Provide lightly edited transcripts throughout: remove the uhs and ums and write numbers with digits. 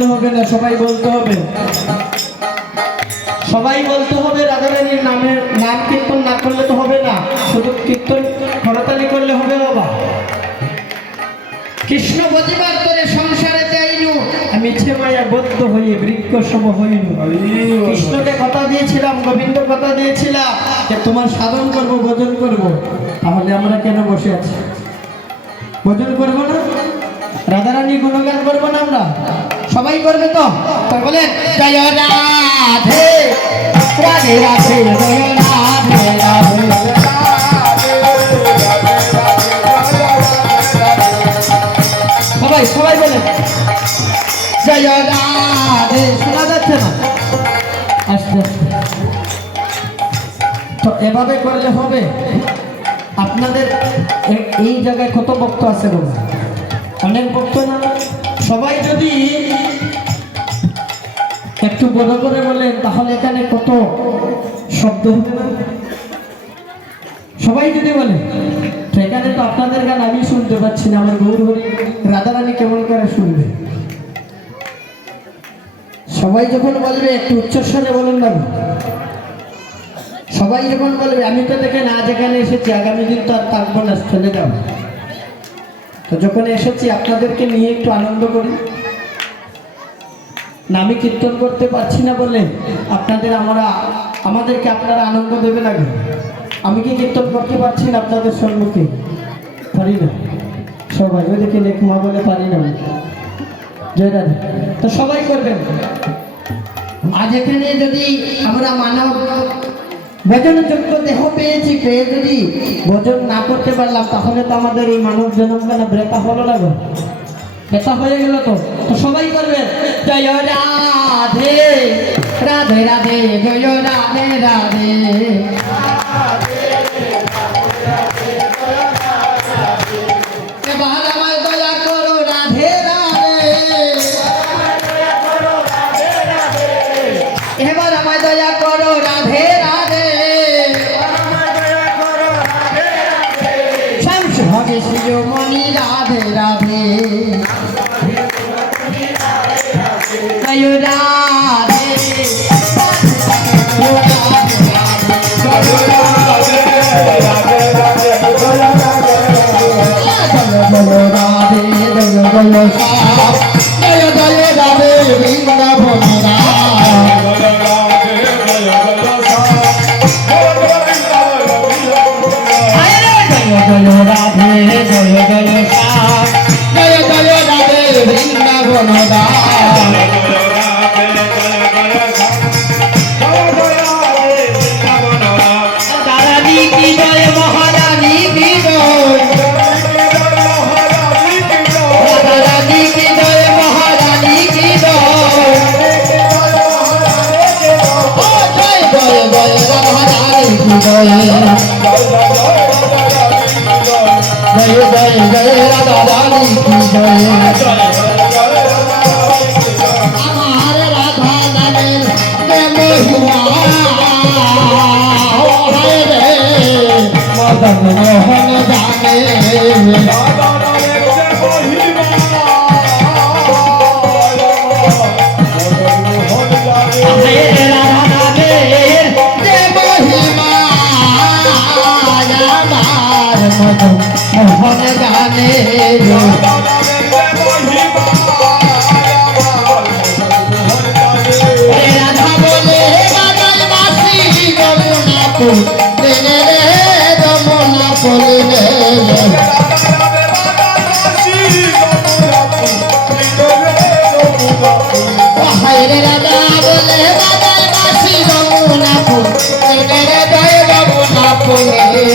করলে হবে না, সবাই বলতে হবে, সবাই বলতে হবে। রাধারানীর নামের নাম কীর্তন না করলে তো হবে না, শুধু কীর্তন করতালি করলে হবে বাবা। কৃষ্ণ বজিবার তোরে সংসারে যাইনু, আমি ইচ্ছে মায়া বদ্ধ হয়ে বৃক্ষ সম হইনু। কৃষ্ণকে কথা দিয়েছিলাম, গোবিন্দ কথা দিয়েছিলাম যে তোমার সাধন করব, ভজন করব। তাহলে আমরা কেন বসে আছি? ভজন করব না? রাধারানী গুণগান করবো না আমরা? সবাই করবে তো? বলে জয় রাধে রাধে রাধে, জয় রাধে রাধে। সবাই সবাই বলে জয় রাধে। শোনা যাচ্ছে না? আস্তে আস্তে তো এভাবে করলে হবে। আপনাদের এই জায়গায় কত ভক্ত আছে গো? অনেক ভক্ত না? সবাই যদি একটু বড় করে বলেন তাহলে এখানে কত শব্দ হবে না? সবাই যদি বলে তো এখানে তো আপনাদের গান আমি শুনতে পাচ্ছি না, আমার গৌর হরি রাধারানী কেমন করে শুনবে? সবাই যখন বলবে একটু উচ্চস্বরে বলুন না। সবাই যখন বলবে, আমি তো দেখেন আজ এখানে এসেছি, আগামী দিন তো আর থাকবো না, চলে যাবো। তো যখন এসেছি আপনাদেরকে নিয়ে একটু আনন্দ করি না। আমি কীর্তন করতে পারছি না বলে আপনাদের আমাদেরকে আপনারা আনন্দ দেবে না। আমি কি কীর্তন করতে পারছি না আপনাদের সম্মুখে? পারি না। সবাই ওই দেখে লেখমা বলে পারি না। জয় রাধে। তো সবাই করবেন। আজ এখানে যদি আমরা মানব ভজনযোগ্য দেহ পেয়েছি, পেয়ে যদি ভজন না করতে পারলাম তাহলে তো আমাদের এই মানব জন্ম কেন ব্রেতা হলো না? ব্রেতা হয়ে গেল তো। তো সবাই করবেন জয় রাধে রাধে রাধে, জয় রাধে রাধে। এবার আমায় দয়া করো রাধে রাধে, এবার আমায় দয়া করো রাধে রাধে। শামস ভাগে শিরোমণি রাধে রাধে, জয় রাধে জয় জয় রাধে বৃন্দাবন রাধে, জয় জয় শ্যাম, জয় জয় রাধে বৃন্দাবন রানী কি জয়, মহারানী কি জয়, রানী কি জয়, মহারানী কি জয়। জয় জয় জয় রাধারানী কি জয়, জয় জয় জয় রাধারানী কি জয়। আমার রাধা নামের মহিমা রে মদন মোহন জানে, মোহন জানে। রাধা বলে বাজাই বাসি যমুনাপুর, রে যমুনাপুর রে। হায়রে রাধা বলে বাজাই বাসি যমুনাপুর, রে জয় যমুনাপুর রে।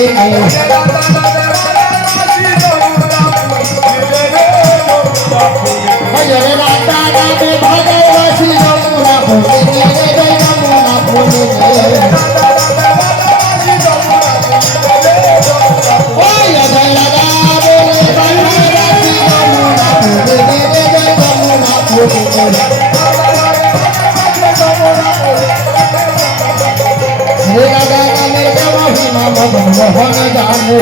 হরে রাধা নামে ভগবতী যমুনা ভূমি, জয় যমুনা ভূমি। ওই জয় রাধা বলে ভগবতী যমুনা ভূমি, জয় যমুনা ভূমি। হরে রাধা নামের মহিমা মদন মোহন জানে।